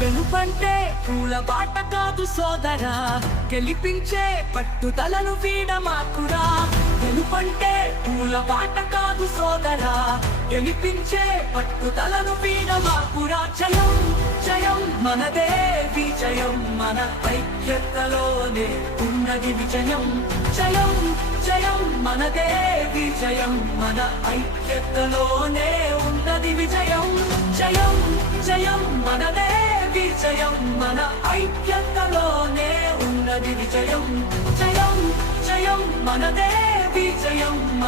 వెలుపంటే పూల బాట కాదు సోదరా, గెలిపించే పట్టుదలను వీడమాకురా. వెలుపంటే పూల బాట కాదు సోదరా, గెలిపించే పట్టుదలను వీడమాకురా. జయం జయం మనదే విజయం, మన ఐక్యతలోనే ఉన్నది విజయం. జయం జయం మనదే విజయం, మన ఐక్యతలోనే ఉన్నది విజయం. జయం జయం మనదే విజయం, మన ఐక్యతలోనే ఉన్నది విజయం. జయం జయం మనదే విజయం.